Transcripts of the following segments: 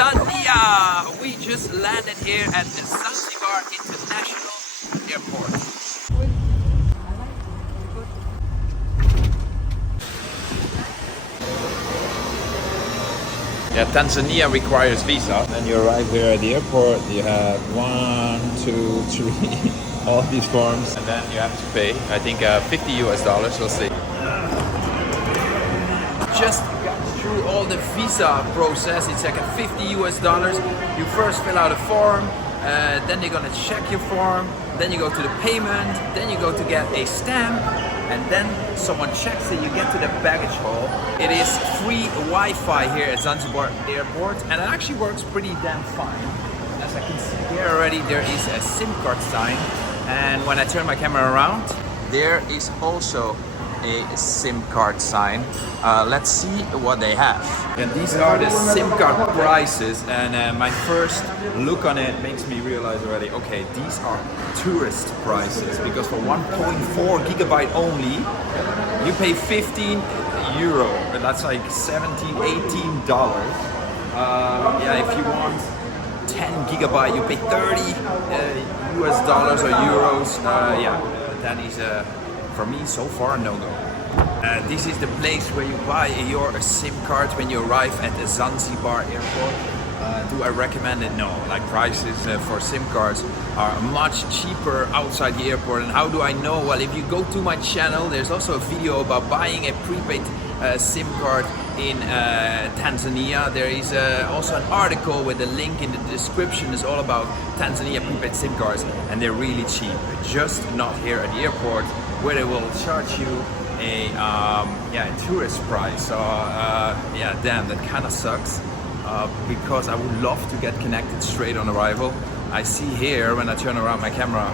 Tanzania! We just landed here at the Zanzibar International Airport. Yeah, Tanzania requires visa. Then you arrive here at the airport, you have 1, 2, 3, all these forms, and then you have to pay, I think $50 US, we'll see. Just got through all the visa process. It's like a $50 US. You first fill out a form, then they're gonna check your form, then you go to the payment, then you go to get a stamp, and then someone checks it, you get to the baggage hall. It is free Wi-Fi here at Zanzibar Airport, and it actually works pretty damn fine. As I can see here already, there is a SIM card sign, and when I turn my camera around, there is also a SIM card sign. Let's see what they have. And these are the SIM card prices, and my first look on it makes me realize already, okay, these are tourist prices, because for 1.4 gigabyte only, you pay 15 euro, and that's like $17, $18. Yeah, if you want 10 gigabyte, you pay 30 US dollars or euros. Yeah, that is for me so far no go. This is the place where you buy your SIM card when you arrive at the Zanzibar Airport. Do I recommend it? No. Like, prices for SIM cards are much cheaper outside the airport. And how do I know? Well, if you go to my channel, there's also a video about buying a prepaid SIM card in Tanzania. There is also an article with a link in the description. It's all about Tanzania prepaid SIM cards, and they're really cheap. Just not here at the airport, where they will charge you a tourist price. So yeah, damn, that kind of sucks, because I would love to get connected straight on arrival. I see here, when I turn around my camera,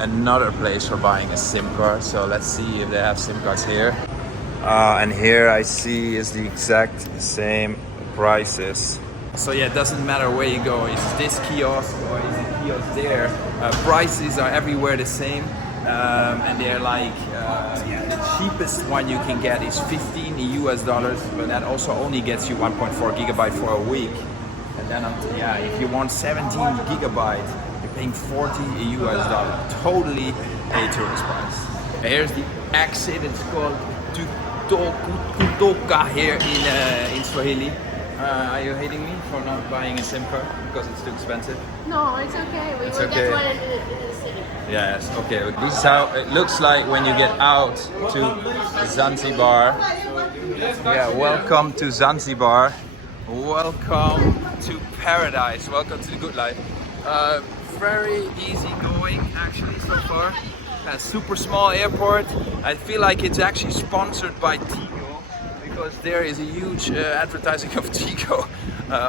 another place for buying a SIM card. So let's see if they have SIM cards here. And here I see is the exact same prices. So yeah, it doesn't matter where you go. Is this kiosk or is the kiosk there? Prices are everywhere the same. And they're like, yeah, the cheapest one you can get is 15 US dollars, but that also only gets you 1.4 gigabyte for a week. And then, yeah, if you want 17 gigabyte, you're paying 40 US dollars. Totally a tourist price. Here's the exit. It's called Kutoka here in Swahili. Are you hating me for not buying a SIM card because it's too expensive? No, it's okay. We will get one in the city. Yes, okay. This is how it looks like when you get out to Zanzibar. Yeah, welcome to Zanzibar. Welcome to paradise. Welcome to the good life. Very easy going actually so far. A super small airport. I feel like it's actually sponsored by Tigo, because there is a huge advertising of Tigo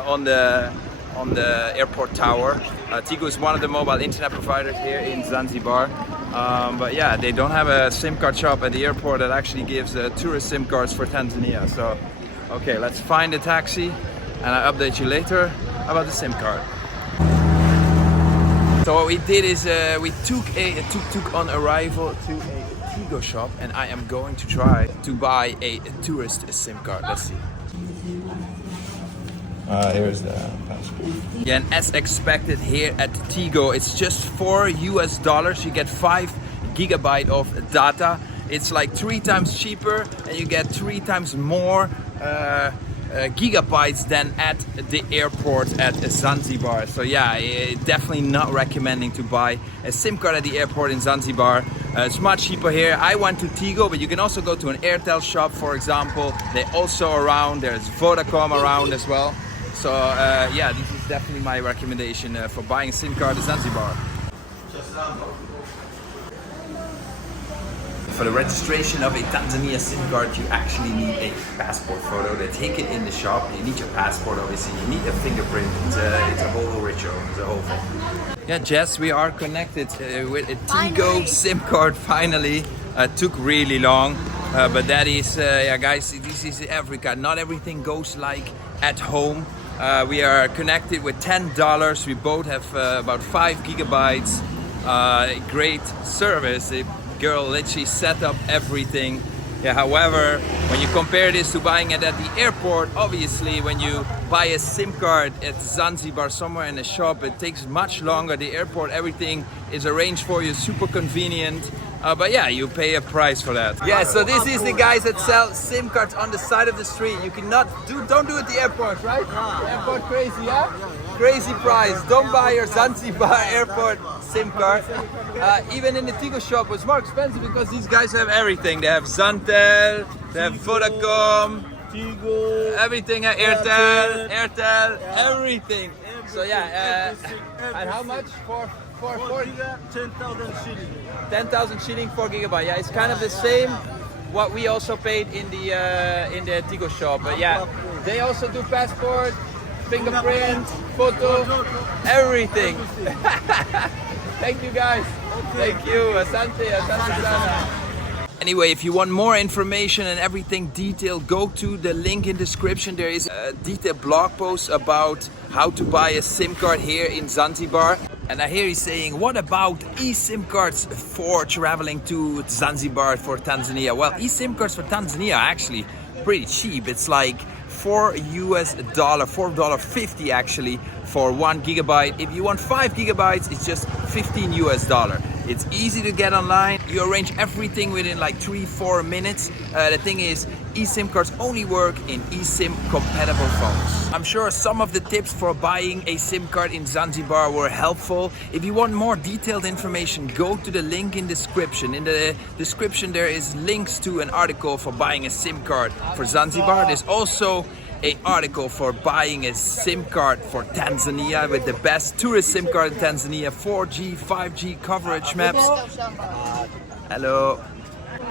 on the airport tower. Tigo is one of the mobile internet providers here in Zanzibar. But yeah, they don't have a SIM card shop at the airport that actually gives tourist SIM cards for Tanzania. So, okay, let's find a taxi and I'll update you later about the SIM card. So what we did is we took a tuk-tuk on arrival to a Tigo shop, and I am going to try to buy a tourist SIM card. Let's see. Here's the passport. Yeah, and as expected here at Tigo, it's just $4 US. You get 5 gigabyte of data. It's like 3 times cheaper, and you get 3 times more gigabytes than at the airport at Zanzibar. So yeah, definitely not recommending to buy a SIM card at the airport in Zanzibar. It's much cheaper here. I went to Tigo, but you can also go to an Airtel shop, for example. They're also around. There's Vodacom around as well. So yeah, this is definitely my recommendation for buying a SIM card at Zanzibar. For the registration of a Tanzania SIM card, you actually need a passport photo. They take it in the shop. You need your passport, obviously. You need a fingerprint. It's a whole ritual. It's a whole thing. Yeah, Jess, we are connected with a Tigo SIM card finally. Took really long, but that is, yeah, guys, this is Africa. Not everything goes like at home. We are connected with $10. We both have about 5 gigabytes. Great service. The girl literally set up everything. Yeah, however, when you compare this to buying it at the airport, obviously when you buy a SIM card at Zanzibar somewhere in a shop, it takes much longer. The airport, everything is arranged for you, super convenient. But yeah, you pay a price for that. Yeah, so this is the guys that sell SIM cards on the side of the street. You cannot don't do it at the airport, right? Airport crazy, yeah? Crazy price. Don't buy your Zanzibar Airport SIM card. Even in the Tigo shop, it's more expensive because these guys have everything. They have Zantel, they have Vodacom, Tigo, everything, Airtel, everything. So yeah, and how much for 10,000 shillings. 10,000 shilling, 4 gigabyte. Yeah, it's kind of the same what we also paid in the Tigo shop. But yeah, they also do passport, fingerprint, photo, everything. Thank you guys. Thank you. Asante, Asante. Anyway, if you want more information and everything detailed, go to the link in description. There is a detailed blog post about how to buy a SIM card here in Zanzibar. And I hear he's saying, what about eSIM cards for traveling to Zanzibar for Tanzania? Well, eSIM cards for Tanzania are actually pretty cheap. It's like $4.50 actually for 1 gigabyte. If you want 5 gigabytes, it's just $15. It's easy to get online. You arrange everything within like 3-4 minutes. The thing is, eSIM cards only work in eSIM compatible phones. I'm sure some of the tips for buying a SIM card in Zanzibar were helpful. If you want more detailed information, go to the link in description. In the description there is links to an article for buying a SIM card for Zanzibar. There's also an article for buying a SIM card for Tanzania with the best tourist SIM card in Tanzania, 4G, 5G coverage maps. Hello.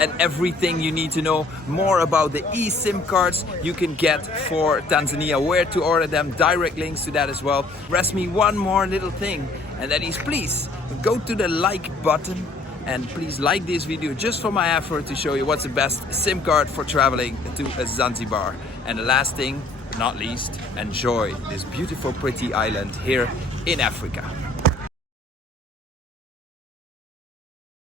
And everything you need to know more about the eSIM cards you can get for Tanzania, where to order them, direct links to that as well. Rest me one more little thing, and that is please go to the like button and please like this video just for my effort to show you what's the best SIM card for traveling to Zanzibar. And the last thing, but not least, enjoy this beautiful, pretty island here in Africa.